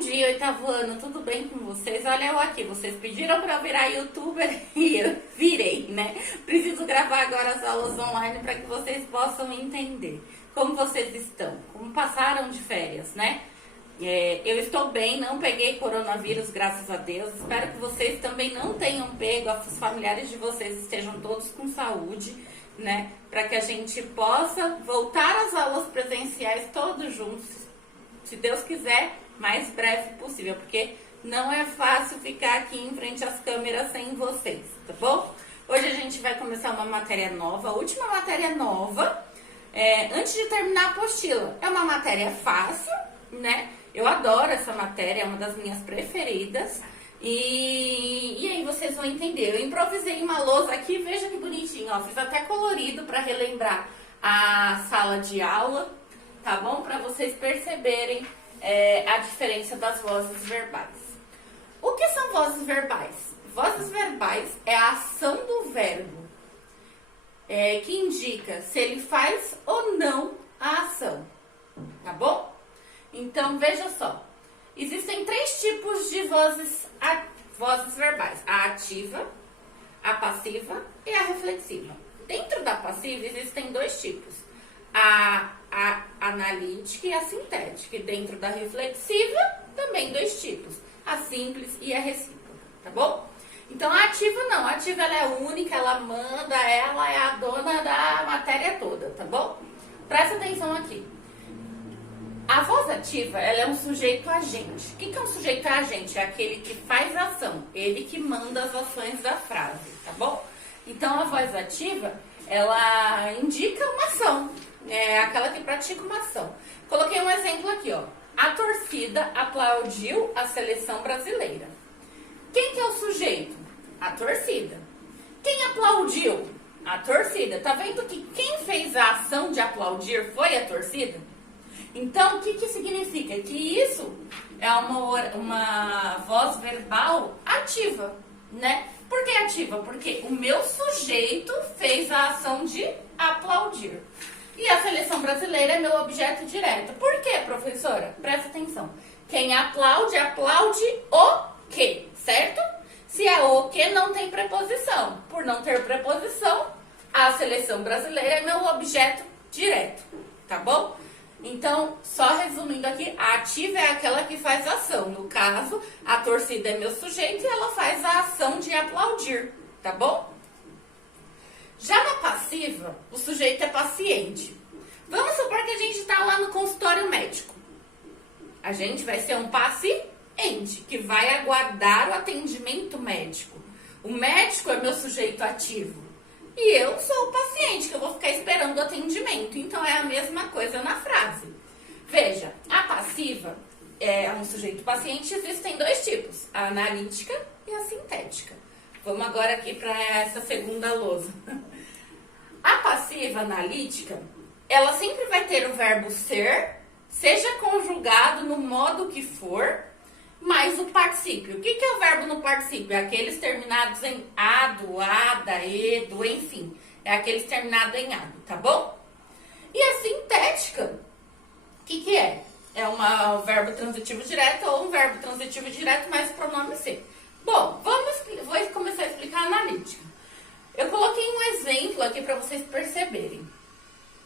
dia, oitavo ano, tudo bem com vocês? Olha eu aqui, vocês pediram para eu virar youtuber e eu virei, né? Preciso gravar agora as aulas online para que vocês possam entender como vocês estão, como passaram de férias, né? Eu estou bem, não peguei coronavírus, graças a Deus. Espero que vocês também não tenham pego, os familiares de vocês estejam todos com saúde, né? Para que a gente possa voltar às aulas presenciais todos juntos, se Deus quiser, mais breve possível, porque não é fácil ficar aqui em frente às câmeras sem vocês, tá bom? Hoje a gente vai começar uma matéria nova, a última matéria nova, antes de terminar a apostila. É uma matéria fácil, né? Eu adoro essa matéria, é uma das minhas preferidas. E aí vocês vão entender. Eu improvisei uma lousa aqui, veja que bonitinho, ó. Fiz até colorido para relembrar a sala de aula, tá bom? Para vocês perceberem a diferença das vozes verbais. O que são vozes verbais? Vozes verbais é a ação do verbo, que indica se ele faz ou não a ação, tá bom? Então, veja só. Existem 3 tipos de vozes verbais. A ativa, a passiva e a reflexiva. Dentro da passiva existem 2 tipos. A analítica e a sintética. E dentro da reflexiva, também 2 tipos. A simples e a recíproca, tá bom? Então, a ativa não. A ativa ela é única, ela manda, ela é a dona da matéria toda, tá bom? Presta atenção aqui. A voz ativa, ela é um sujeito agente. O que é um sujeito agente? É aquele que faz ação, ele que manda as ações da frase, tá bom? Então, a voz ativa, ela indica uma ação, é aquela que pratica uma ação. Coloquei um exemplo aqui, ó. A torcida aplaudiu a seleção brasileira. Quem que é o sujeito? A torcida. Quem aplaudiu? A torcida. Tá vendo que quem fez a ação de aplaudir foi a torcida? Então, o que significa? Que isso é uma voz verbal ativa, né? Por que ativa? Porque o meu sujeito fez a ação de aplaudir. E a seleção brasileira é meu objeto direto. Por quê, professora? Presta atenção. Quem aplaude, aplaude o quê, certo? Se é o quê, não tem preposição. Por não ter preposição, a seleção brasileira é meu objeto direto, tá bom? Então, só resumindo aqui, a ativa é aquela que faz ação. No caso, a torcida é meu sujeito e ela faz a ação de aplaudir, tá bom? Já na passiva, o sujeito é paciente. Vamos supor que a gente está lá no consultório médico. A gente vai ser um paciente, que vai aguardar o atendimento médico. O médico é meu sujeito ativo. E eu sou o paciente, que eu vou ficar esperando o atendimento. Então, é a mesma coisa na frase. Veja, a passiva é um sujeito paciente. Existem 2 tipos, a analítica e a sintética. Vamos agora aqui para essa segunda lousa. A passiva analítica, ela sempre vai ter o verbo ser, seja conjugado no modo que for, mais o particípio. O que é o verbo no particípio? É aqueles terminados em ado, ada, edo, enfim. É aqueles terminados em ado, tá bom? E a sintética, o que é? É um verbo transitivo direto ou um verbo transitivo direto mais pronome ser. Bom, vou começar a explicar a analítica. Eu coloquei um exemplo aqui para vocês perceberem.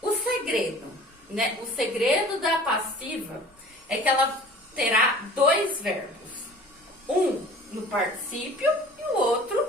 O segredo, né? O segredo da passiva é que ela terá 2 verbos. Um no particípio e o outro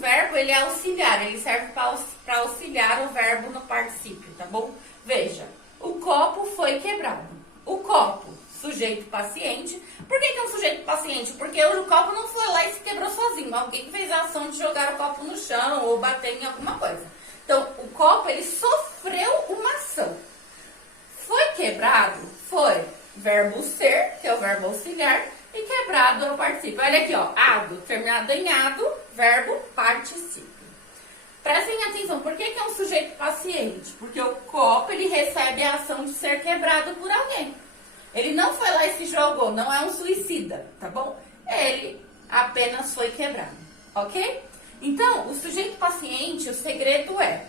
verbo, ele é auxiliar, ele serve para auxiliar o verbo no particípio, tá bom? Veja, o copo foi quebrado. O copo, sujeito paciente. Por que é um sujeito paciente? Porque o copo não foi lá e se quebrou sozinho. Alguém fez a ação de jogar o copo no chão ou bater em alguma coisa. Então, o copo, ele sofreu uma ação. Foi quebrado? Foi. Verbo ser, que é o verbo auxiliar, e quebrado é o particípio. Olha aqui, ó, ado, terminado em ado, verbo particípio. Prestem atenção, por que é um sujeito paciente? Porque o copo, ele recebe a ação de ser quebrado por alguém. Ele não foi lá e se jogou, não é um suicida, tá bom? Ele apenas foi quebrado, ok? Então, o sujeito paciente, o segredo é,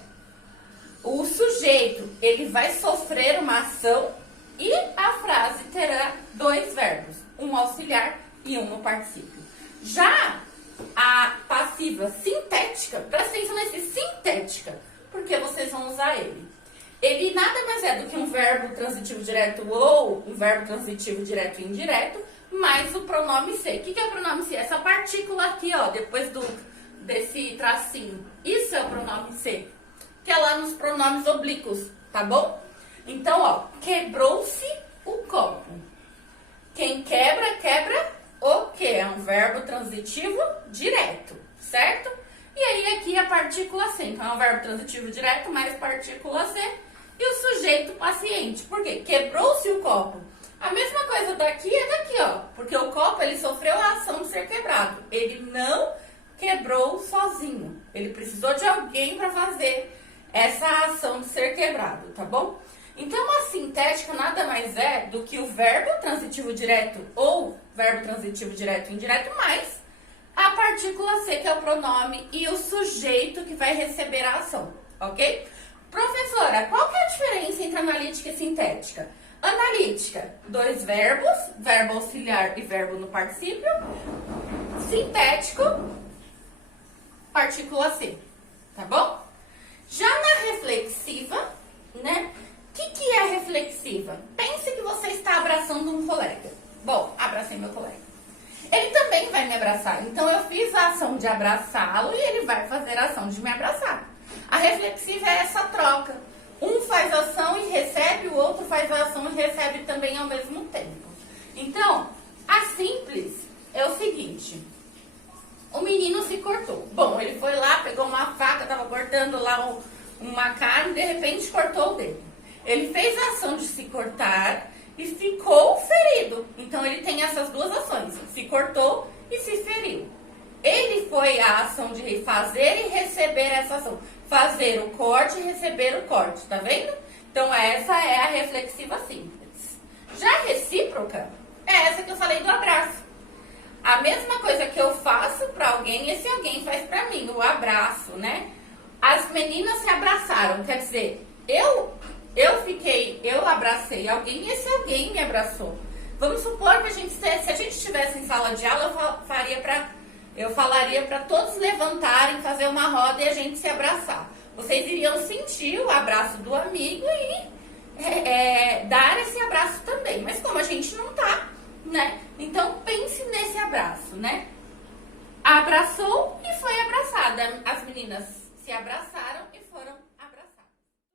o sujeito, ele vai sofrer uma ação e a frase terá e um no particípio. Já a passiva sintética, presta atenção nesse sintética, porque vocês vão usar ele. Ele nada mais é do que um verbo transitivo direto ou um verbo transitivo direto e indireto, mais o pronome ser. O que é o pronome ser? Essa partícula aqui, ó, depois desse tracinho. Isso é o pronome ser, que é lá nos pronomes oblíquos, tá bom? Então, ó, quebrou-se o copo. Quem quebra, quebra o quê? É um verbo transitivo direto, certo? E aí aqui a partícula ser. Então, é um verbo transitivo direto mais partícula ser. E o sujeito paciente. Por quê? Quebrou-se o copo. A mesma coisa daqui é daqui, ó. Porque o copo, ele sofreu a ação de ser quebrado. Ele não quebrou sozinho. Ele precisou de alguém para fazer essa ação de ser quebrado, tá bom? Então, a sintética nada mais é do que o verbo transitivo direto ou verbo transitivo direto e indireto mais a partícula ser, que é o pronome, e o sujeito que vai receber a ação, ok? Professora, qual que é a diferença entre analítica e sintética? Analítica, dois verbos, verbo auxiliar e verbo no particípio. Sintético, partícula ser, tá bom? Já na reflexiva, né? O que é reflexiva? Pense que você está abraçando um colega. Bom, abracei meu colega. Ele também vai me abraçar. Então, eu fiz a ação de abraçá-lo e ele vai fazer a ação de me abraçar. A reflexiva é essa troca. Um faz ação e recebe, o outro faz a ação e recebe também ao mesmo tempo. Então, a simples é o seguinte. O menino se cortou. Bom, ele foi lá, pegou uma faca, estava cortando lá uma carne, de repente cortou o dedo. Ele fez a ação de se cortar e ficou ferido. Então, ele tem essas duas ações. Se cortou e se feriu. Ele foi a ação de fazer e receber essa ação. Fazer o corte e receber o corte, tá vendo? Então, essa é a reflexiva simples. Já a recíproca é essa que eu falei do abraço. A mesma coisa que eu faço para alguém, esse alguém faz para mim, o abraço, né? As meninas se abraçaram, quer dizer, eu abracei alguém e esse alguém me abraçou. Vamos supor que se a gente estivesse em sala de aula, eu falaria para todos levantarem, fazer uma roda e a gente se abraçar. Vocês iriam sentir o abraço do amigo e dar esse abraço também. Mas como a gente não tá, né? Então pense nesse abraço, né? Abraçou e foi abraçada. As meninas se abraçaram e foram